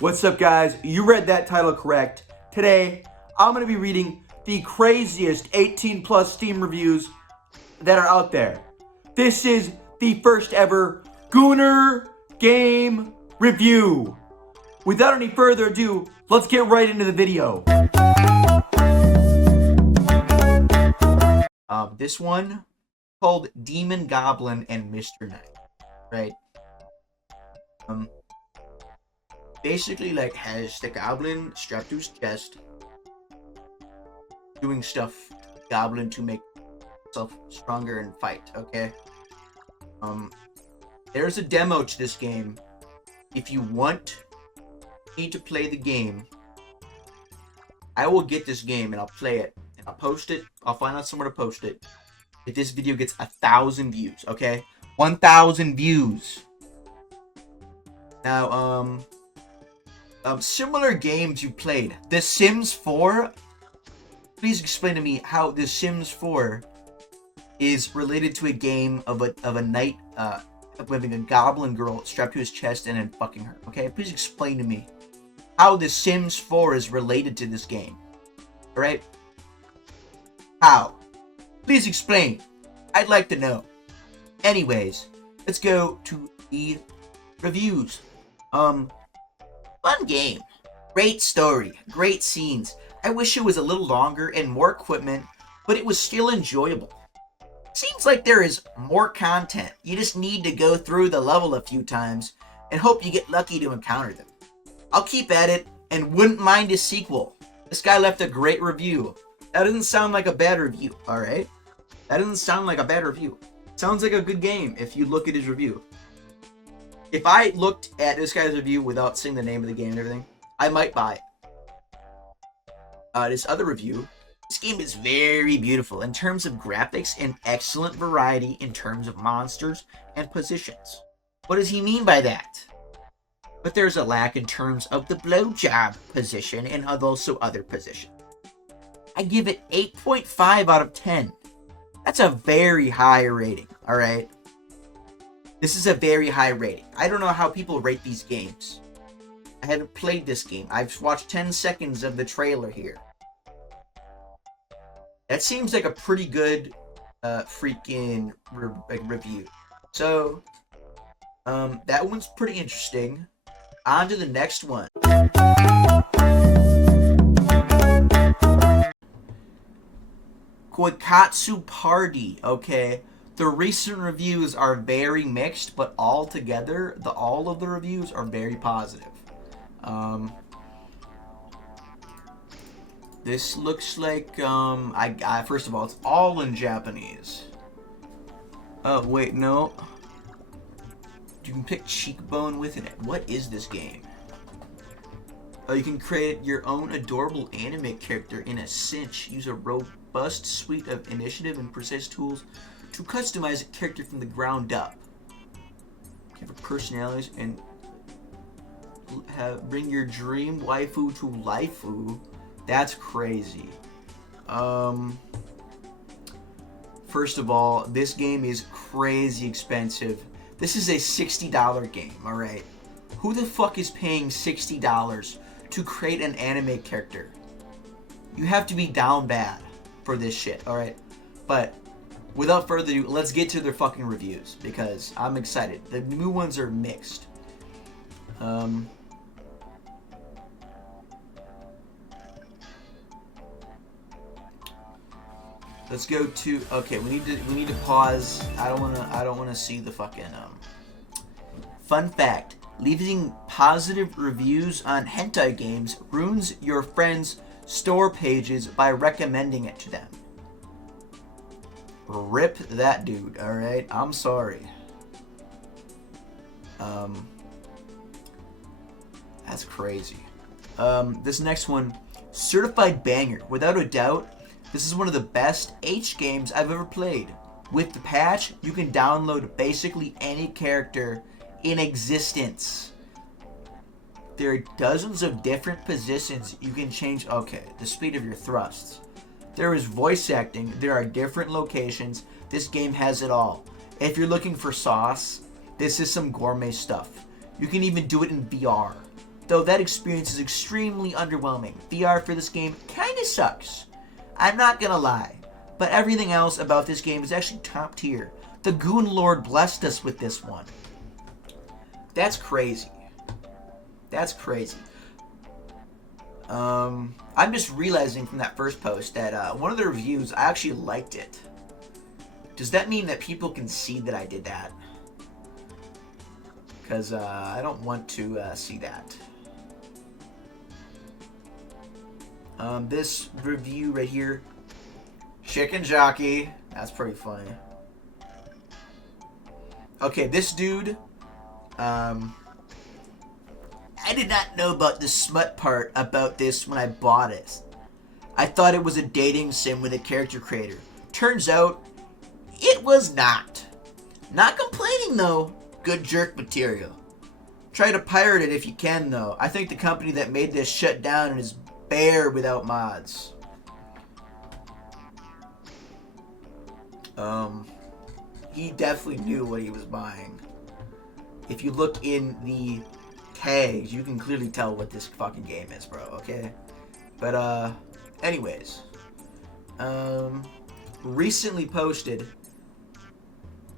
What's up, guys? You read that title correct. Today, I'm going to be reading the craziest 18 plus Steam reviews that are out there. This is the first ever Gooner game review. Without any further ado, let's get right into the video. This one called Demon Goblin and Mr. Knight, right? Basically, like, has the goblin strapped to his chest, doing stuff to the goblin to make himself stronger and fight. Okay. There's a demo to this game. If you want me to play the game, I will get this game and I'll play it and I'll post it. I'll find out somewhere to post it. If this video gets 1,000 views, okay, 1,000 views. Now, similar games you played. The Sims 4. Please explain to me how The Sims 4 is related to a game of a knight having a goblin girl strapped to his chest and then fucking her. Okay, please explain to me how The Sims 4 is related to this game. All right? How? Please explain. I'd like to know. Anyways, let's go to the reviews. Fun game. Great story. Great scenes. I wish it was a little longer and more equipment, but it was still enjoyable. Seems like there is more content. You just need to go through the level a few times and hope you get lucky to encounter them. I'll keep at it and wouldn't mind a sequel. This guy left a great review. That doesn't sound like a bad review, alright? That doesn't sound like a bad review. Sounds like a good game if you look at his review. If I looked at this guy's review without seeing the name of the game and everything, I might buy it. This other review, this game is very beautiful in terms of graphics and excellent variety in terms of monsters and positions. What does he mean by that? But there's a lack in terms of the blowjob position and also other positions. I give it 8.5 out of 10. That's a very high rating, alright? This is a very high rating. I don't know how people rate these games. I haven't played this game. I've watched 10 seconds of the trailer here. That seems like a pretty good freaking review. So, that one's pretty interesting. On to the next one. Koikatsu Party, okay. The recent reviews are very mixed, but altogether, all of the reviews are very positive. This looks like, first of all, it's all in Japanese. Oh, wait, no. You can pick cheekbone with it. What is this game? You can create your own adorable anime character in a cinch. Use a robust suite of initiative and precise tools to customize a character from the ground up. Have personalities and bring your dream waifu to lifu. That's crazy. First of all, this game is crazy expensive. This is a $60 game, alright? Who the fuck is paying $60 to create an anime character? You have to be down bad for this shit, alright? But without further ado, let's get to their fucking reviews because I'm excited. The new ones are mixed. Let's go to, okay, we need to pause. I don't wanna see the fucking fun fact. Leaving positive reviews on hentai games ruins your friends' store pages by recommending it to them. Rip that dude, alright? I'm sorry. That's crazy. This next one, certified banger. Without a doubt, this is one of the best H games I've ever played. With the patch, you can download basically any character in existence. There are dozens of different positions you can change. Okay, the speed of your thrusts. There is voice acting. There are different locations. This game has it all. If you're looking for sauce, this is some gourmet stuff. You can even do it in VR. though that experience is extremely underwhelming. VR for this game kinda sucks. I'm not gonna lie, but everything else about this game is actually top tier. The Goon Lord blessed us with this one. That's crazy. That's crazy. I'm just realizing from that first post that one of the reviews, I actually liked it. Does that mean that people can see that I did that? Because I don't want to see that. This review right here, Chicken Jockey, that's pretty funny. Okay, this dude, I did not know about the smut part about this when I bought it. I thought it was a dating sim with a character creator. Turns out, it was not. Not complaining though. Good jerk material. Try to pirate it if you can though. I think the company that made this shut down and is bare without mods. He definitely knew what he was buying. If you look in the tags, you can clearly tell what this fucking game is, bro, okay? But, anyways. Recently posted,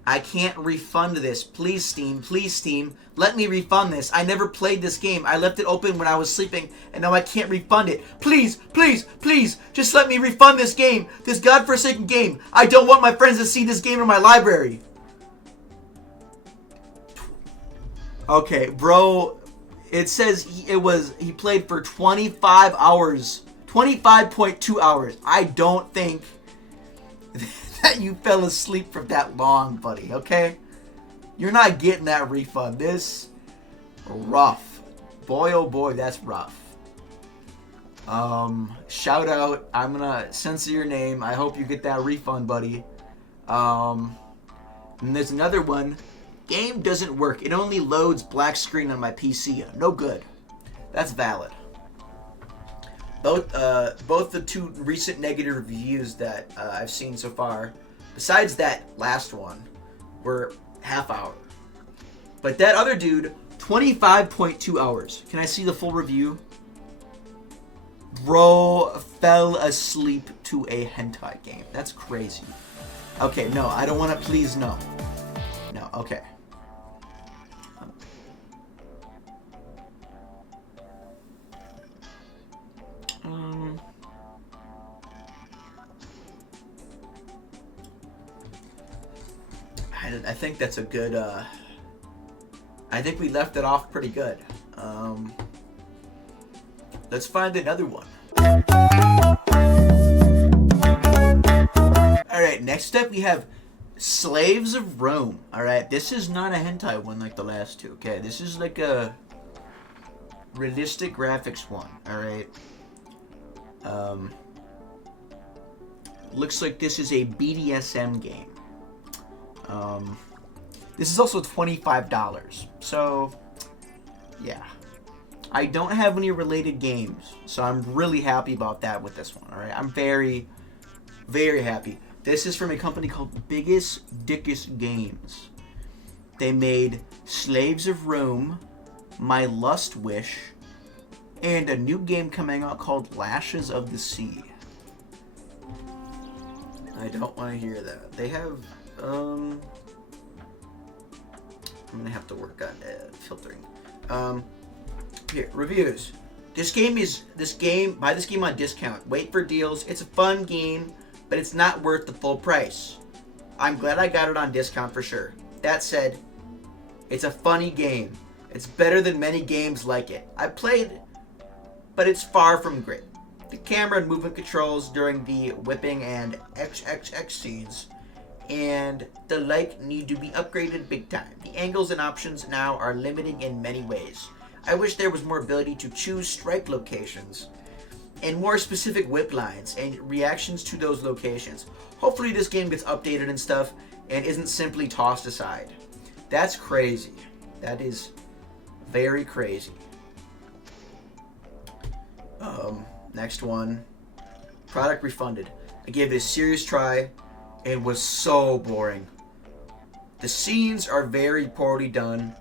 I can't refund this. Please, Steam, let me refund this. I never played this game. I left it open when I was sleeping, and now I can't refund it. Please, just let me refund this game. This godforsaken game. I don't want my friends to see this game in my library. Okay, bro, it says he played for 25 hours. 25.2 hours. I don't think that you fell asleep for that long, buddy, okay? You're not getting that refund. This, rough. Boy, oh boy, that's rough. Shout out. I'm gonna censor your name. I hope you get that refund, buddy. And there's another one. Game doesn't work. It only loads black screen on my PC. No good. That's valid. Both the two recent negative reviews that I've seen so far, besides that last one, were half hour. But that other dude, 25.2 hours. Can I see the full review? Bro fell asleep to a hentai game. That's crazy. Okay, no, I don't want to. Please, no. No, okay. I think that's a good, I think we left it off pretty good. Let's find another one. Alright, next up we have Slaves of Rome. Alright, this is not a hentai one like the last two, okay? This is like a realistic graphics one, alright? Looks like this is a BDSM game. This is also $25. So, yeah. I don't have any related games, so I'm really happy about that with this one, alright? I'm very, very happy. This is from a company called Biggest Dickest Games. They made Slaves of Rome, My Lust Wish, and a new game coming out called Lashes of the Sea. I don't want to hear that. They have, I'm gonna have to work on filtering. Here, reviews. Buy this game on discount. Wait for deals. It's a fun game, but it's not worth the full price. I'm glad I got it on discount for sure. That said, it's a funny game. It's better than many games like it. I played, but it's far from great. The camera and movement controls during the whipping and XXX scenes and the like need to be upgraded big time. The angles and options now are limiting in many ways. I wish there was more ability to choose strike locations and more specific whip lines and reactions to those locations. Hopefully this game gets updated and stuff and isn't simply tossed aside. That's crazy. That is very crazy. Next one. Product refunded. I gave it a serious try. It was so boring. The scenes are very poorly done.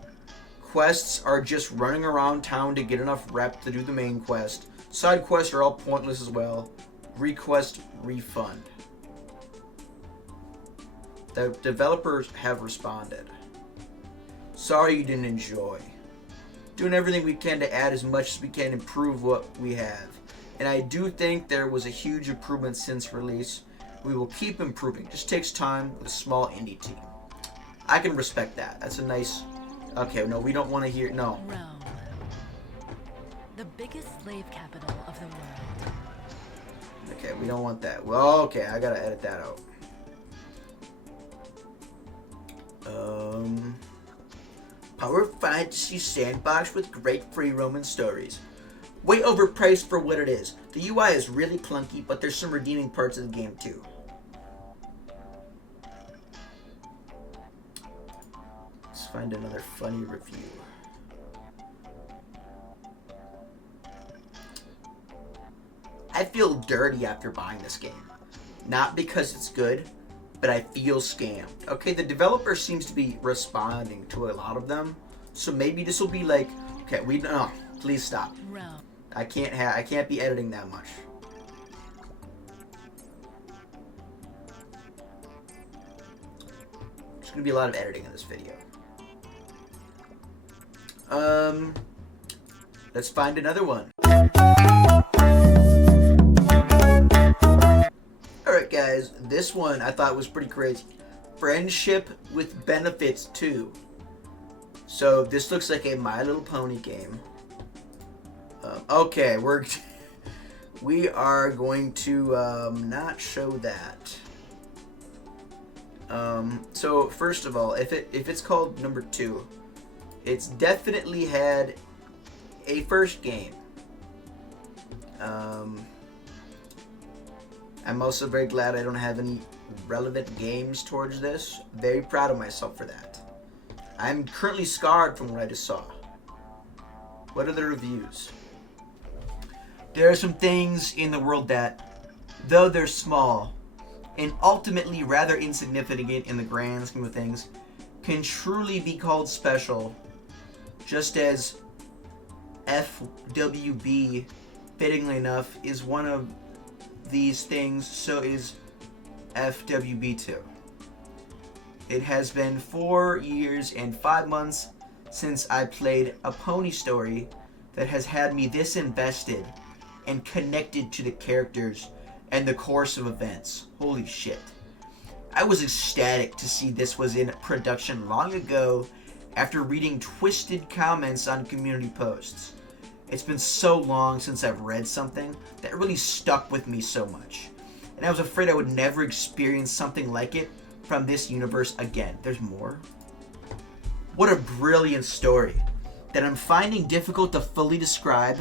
Quests are just running around town to get enough rep to do the main quest. Side quests are all pointless as well. Request refund. The developers have responded. Sorry you didn't enjoy. Doing everything we can to add as much as we can improve what we have. And I do think there was a huge improvement since release. We will keep improving. Just takes time with a small indie team. I can respect that. That's a nice... Okay, no, we don't want to hear... No. Rome. The biggest slave capital of the world. Okay, we don't want that. Well, okay, I gotta edit that out. Power fantasy sandbox with great free roaming stories. Way overpriced for what it is. The UI is really clunky, but there's some redeeming parts of the game too. Let's find another funny review. I feel dirty after buying this game. Not because it's good, but I feel scammed. Okay, the developer seems to be responding to a lot of them, so maybe this will be like, okay, no, please stop. I can't be editing that much. There's gonna be a lot of editing in this video. Let's find another one. Alright guys, this one I thought was pretty crazy. Friendship with benefits too. So this looks like a My Little Pony game. Okay, we are going to not show that. So first of all, if it's called number 2, it's definitely had a first game. I'm also very glad I don't have any relevant games towards this. Very proud of myself for that. I'm currently scarred from what I just saw. What are the reviews? There are some things in the world that, though they're small, and ultimately rather insignificant in the grand scheme of things, can truly be called special, just as FWB, fittingly enough, is one of these things, so is FWB2. It has been 4 years and 5 months since I played a pony story that has had me this invested and connected to the characters and the course of events. Holy shit. I was ecstatic to see this was in production long ago after reading twisted comments on community posts. It's been so long since I've read something that really stuck with me so much. And I was afraid I would never experience something like it from this universe again. There's more? What a brilliant story that I'm finding difficult to fully describe.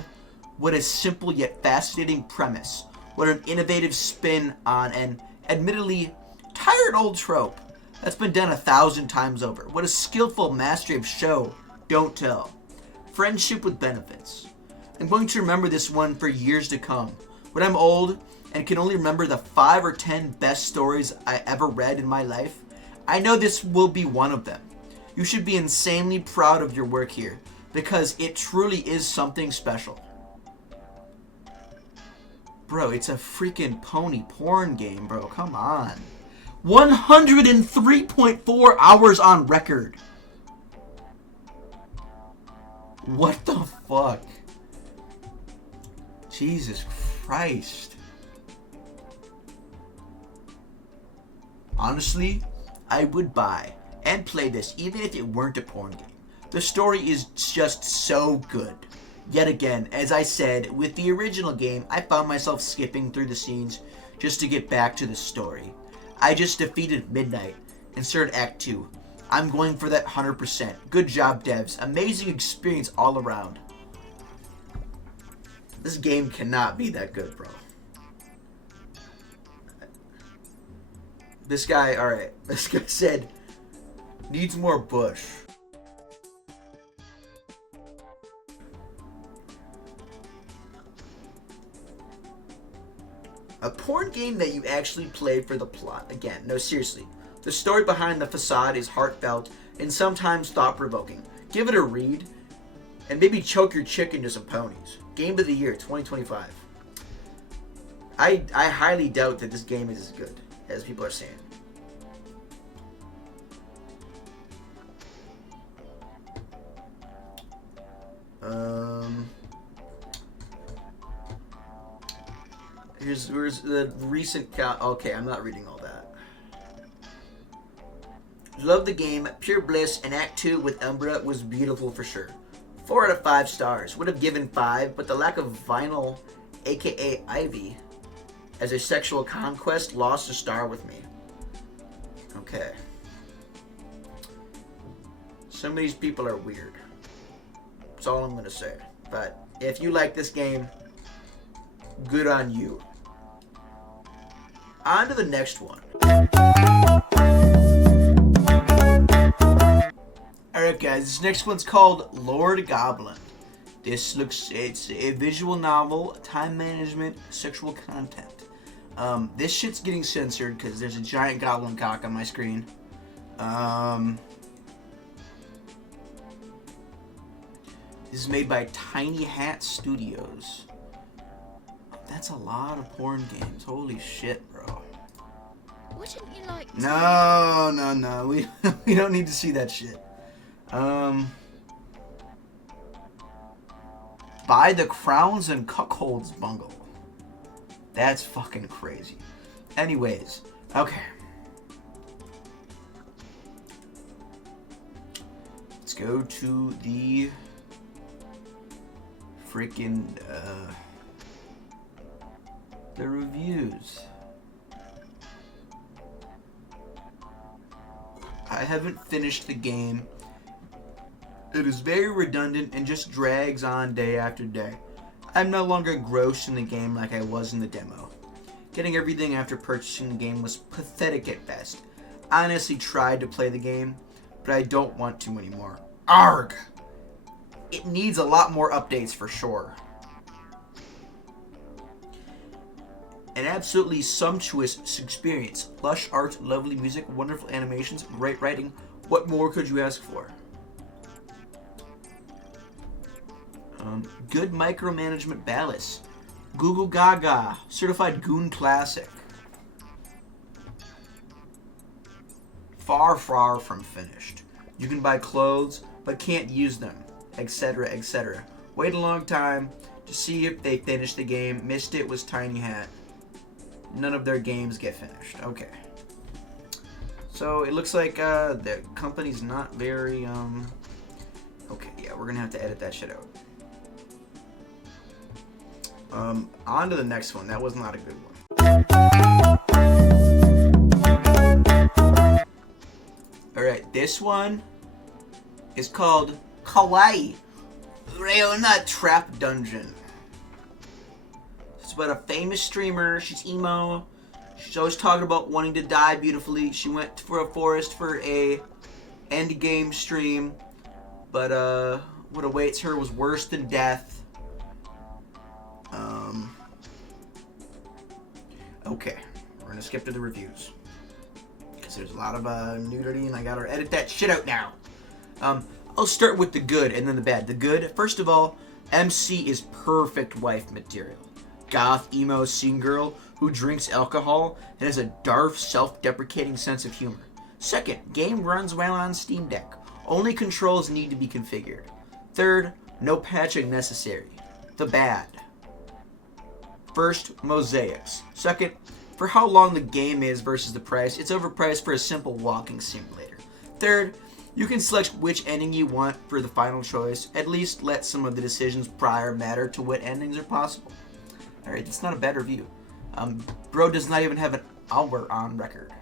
What a simple yet fascinating premise. What an innovative spin on an admittedly tired old trope that's been done 1,000 times over. What a skillful mastery of show, don't tell. Friendship with benefits. I'm going to remember this one for years to come. When I'm old and can only remember the 5 or 10 best stories I ever read in my life, I know this will be one of them. You should be insanely proud of your work here, because it truly is something special. Bro, it's a freaking pony porn game, bro. Come on. 103.4 hours on record. What the fuck? Jesus Christ. Honestly, I would buy and play this even if it weren't a porn game. The story is just so good. Yet again, as I said, with the original game, I found myself skipping through the scenes just to get back to the story. I just defeated Midnight and started Act 2. I'm going for that 100%. Good job, devs. Amazing experience all around. This game cannot be that good, bro. This guy, alright. This guy said, needs more bush. A porn game that you actually played for the plot. Again, no, seriously. The story behind the facade is heartfelt and sometimes thought-provoking. Give it a read, and maybe choke your chicken to some ponies. Game of the Year 2025. I highly doubt that this game is as good as people are saying. Here's the recent okay, I'm not reading all that. Love the game, pure bliss, and Act 2 with Umbra was beautiful for sure. 4 out of 5 stars. Would have given 5, but the lack of Vinyl, aka Ivy, as a sexual conquest lost a star with me. Okay. Some of these people are weird. That's all I'm going to say. But if you like this game, good on you. On to the next one. Alright guys, this next one's called Lord Goblin. It's a visual novel, time management, sexual content. This shit's getting censored because there's a giant goblin cock on my screen. This is made by Tiny Hat Studios. That's a lot of porn games. Holy shit, bro. Wouldn't you like to... No. We don't need to see that shit. Buy the Crowns and Cuckolds Bungle. That's fucking crazy. Anyways, okay. Let's go to the freaking the reviews. I haven't finished the game. It is very redundant and just drags on day after day. I'm no longer engrossed in the game like I was in the demo. Getting everything after purchasing the game was pathetic at best. I honestly tried to play the game, but I don't want to anymore. Arg! It needs a lot more updates for sure. An absolutely sumptuous experience. Lush art, lovely music, wonderful animations, great writing. What more could you ask for? Good micromanagement ballast. Google Gaga. Certified Goon Classic. Far from finished. You can buy clothes, but can't use them, etc., etc. Wait a long time to see if they finish the game. Missed it was Tiny Hat. None of their games get finished. Okay. So it looks like the company's not very okay, yeah, we're gonna have to edit that shit out. On to the next one. That was not a good one. Alright, this one is called Kawaii Reona Trap Dungeon. It's about a famous streamer. She's emo. She's always talking about wanting to die beautifully. She went for a forest for a end game stream, but what awaits her was worse than death. Okay, we're gonna skip to the reviews because there's a lot of nudity, and I gotta edit that shit out now. I'll start with the good and then the bad. The good, first of all, MC is perfect wife material. Goth, emo, scene girl who drinks alcohol and has a dark, self-deprecating sense of humor. Second, game runs well on Steam Deck. Only controls need to be configured. Third, no patching necessary. The bad. First, mosaics. Second, for how long the game is versus the price, it's overpriced for a simple walking simulator. Third, you can select which ending you want for the final choice. At least let some of the decisions prior matter to what endings are possible. Alright, that's not a bad review. Bro does not even have an hour on record.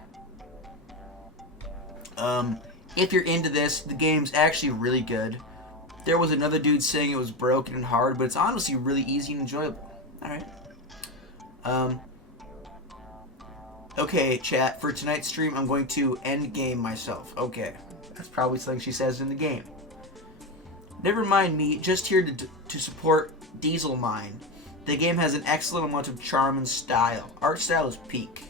If you're into this, the game's actually really good. There was another dude saying it was broken and hard, but it's honestly really easy and enjoyable. Alright. Okay, chat, for tonight's stream, I'm going to end game myself. Okay. That's probably something she says in the game. Never mind me, just here to support Diesel Mine. The game has an excellent amount of charm and style. Art style is peak.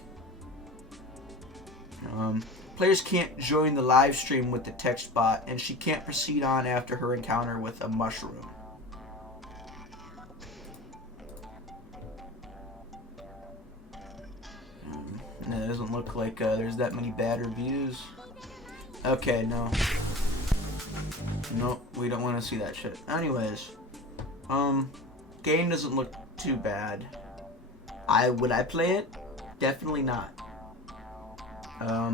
Players can't join the live stream with the text bot, and she can't proceed on after her encounter with a mushroom. No, it doesn't look like there's that many bad reviews. Okay, no. Nope, we don't want to see that shit. Anyways, game doesn't look too bad. Would I play it? Definitely not.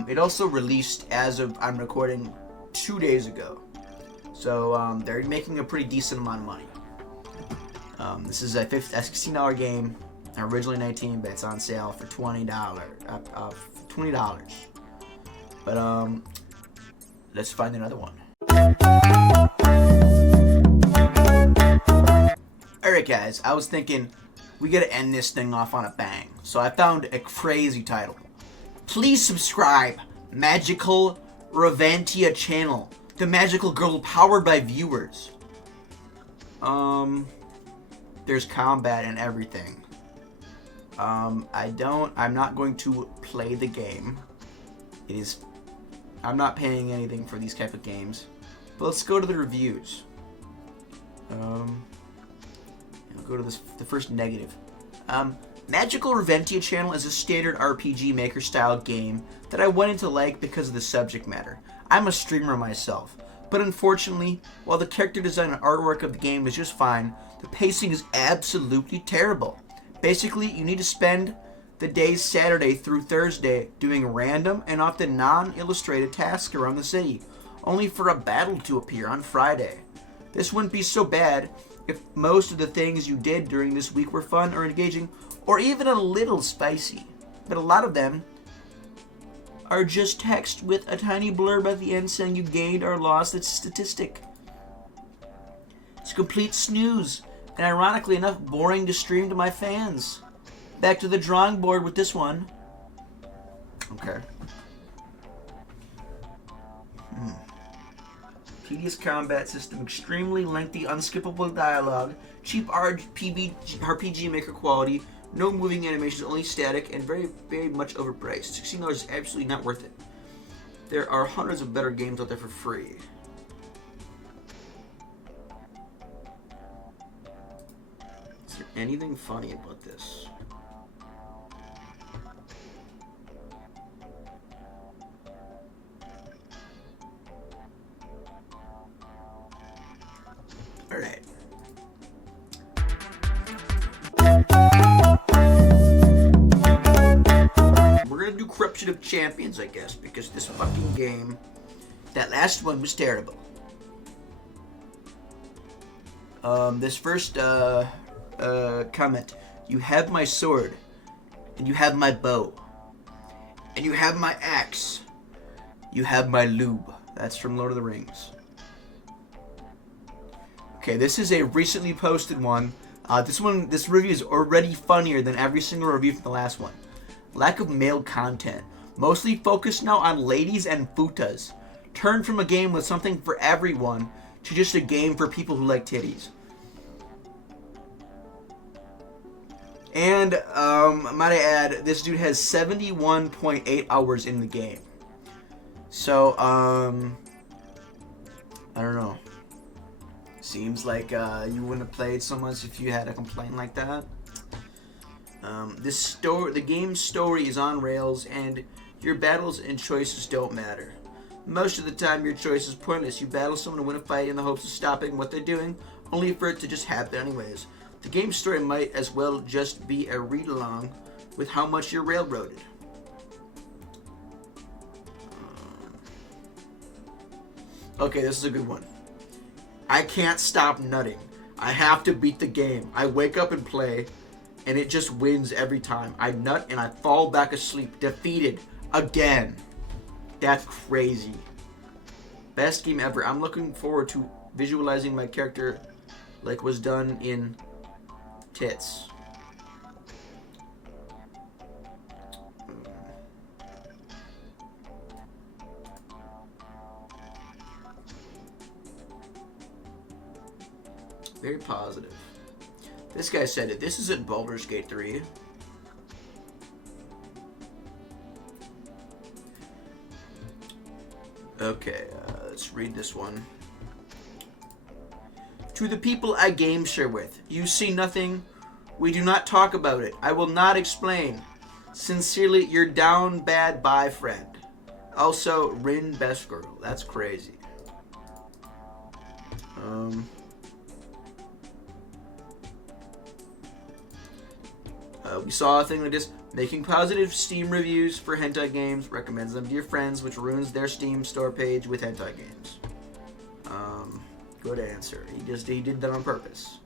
It also released as of I'm recording 2 days ago, so they're making a pretty decent amount of money. This is a $16 game, originally $19, but it's on sale for $20. $20. But let's find another one. Alright guys, I was thinking we gotta end this thing off on a bang. So I found a crazy title. Please subscribe, Magical Revantia channel. The magical girl powered by viewers. There's combat and everything. I'm not going to play the game. I'm not paying anything for these type of games. But let's go to the reviews. I'll go to the first negative. Magical Revantia channel is a standard RPG Maker style game that I wanted to like because of the subject matter. I'm a streamer myself, but unfortunately, while the character design and artwork of the game is just fine, the pacing is absolutely terrible. Basically, you need to spend the days Saturday through Thursday doing random and often non-illustrated tasks around the city, only for a battle to appear on Friday. This wouldn't be so bad if most of the things you did during this week were fun or engaging or even a little spicy, but a lot of them are just text with a tiny blurb at the end saying you gained or lost its statistic. It's a complete snooze, and ironically enough, boring to stream to my fans. Back to the drawing board with this one. Okay. Tedious combat system, extremely lengthy, unskippable dialogue, cheap RPG Maker quality, no moving animations, only static, and very, very much overpriced. $16 is absolutely not worth it. There are hundreds of better games out there for free. Is there anything funny about this? Alright. We're gonna do Corruption of Champions, I guess, because this fucking game, that last one was terrible. This first comment, you have my sword, and you have my bow, and you have my axe, you have my lube. That's from Lord of the Rings. Okay, this is a recently posted one. This review is already funnier than every single review from the last one. Lack of male content. Mostly focused now on ladies and futas. Turned from a game with something for everyone to just a game for people who like titties. And, might I add, this dude has 71.8 hours in the game. So, I don't know. Seems like you wouldn't have played so much if you had a complaint like that. The game's story is on rails, and your battles and choices don't matter. Most of the time, your choice is pointless. You battle someone to win a fight in the hopes of stopping what they're doing, only for it to just happen anyways. The game's story might as well just be a read-along with how much you're railroaded. Okay, this is a good one. I can't stop nutting. I have to beat the game. I wake up and play, and it just wins every time. I nut and I fall back asleep. Defeated. Again. That's crazy. Best game ever. I'm looking forward to visualizing my character like was done in tits. Very positive. This guy said it. This isn't Baldur's Gate 3. Okay, let's read this one. To the people I game share with, you see nothing. We do not talk about it. I will not explain. Sincerely, your down bad bye friend. Also, Rin best girl. That's crazy. We saw a thing like this. Making positive Steam reviews for hentai games. Recommends them to your friends, which ruins their Steam store page with hentai games. Good answer. He did that on purpose.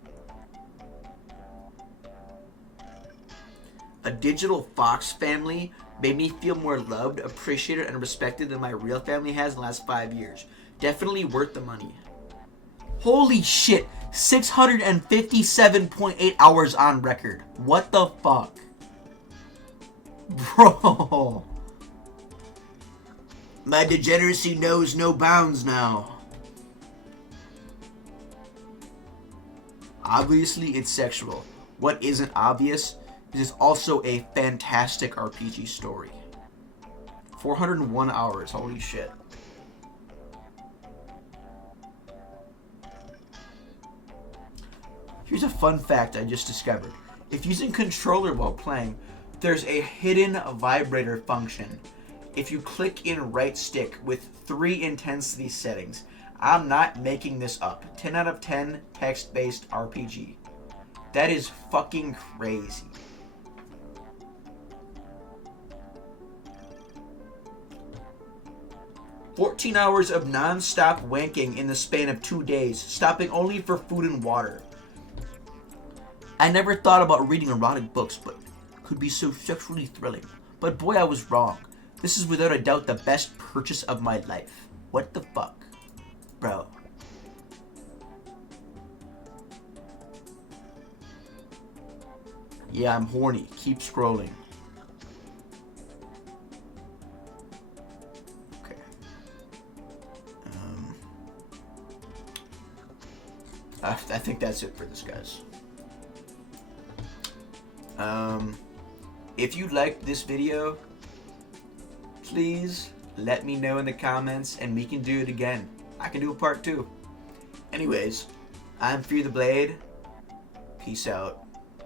A digital fox family made me feel more loved, appreciated, and respected than my real family has in the last 5 years. Definitely worth the money. Holy shit! 657.8 hours on record. What the fuck? Bro. My degeneracy knows no bounds now. Obviously, it's sexual. What isn't obvious is it's also a fantastic RPG story. 401 hours. Holy shit. Here's a fun fact I just discovered. If using controller while playing, there's a hidden vibrator function. If you click in right stick with 3 intensity settings, I'm not making this up. 10 out of 10 text-based RPG. That is fucking crazy. "14 hours of non-stop wanking in the span of 2 days, stopping only for food and water. I never thought about reading erotic books, but could be so sexually thrilling. But boy, I was wrong. This is without a doubt the best purchase of my life. What the fuck? Bro." Yeah, I'm horny. Keep scrolling. Okay. I think that's it for this, guys. If you liked this video, please let me know in the comments and we can do it again. I can do a part 2. Anyways, I'm Fear the Blade. Peace out.